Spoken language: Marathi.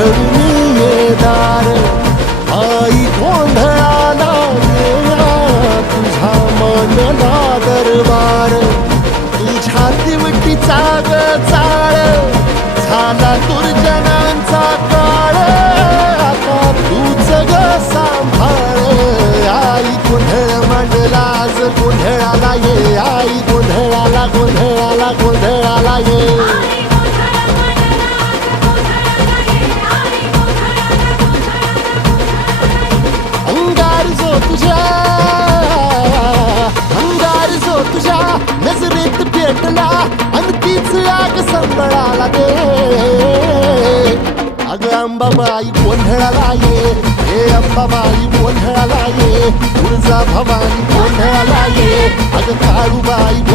उघडून दार आई गोंधळाला तुझा मनला दरबार. तुझ्या दिवटीचा ग चाळ झाला दुर्जनांचा काळ. आता तूच ग सांभाळ आई गोंधळ मांडला आज तुझ्या. अंगार जो तुझ्या नजरेत पेटला. आणि तीच आग संबळाला दे. अग अंबाबाई गोंधळाला ये. हे अंबाबाई गोंधळाला ये. तुळजा भवानी गोंधळाला ये. अग काळूबाई बाई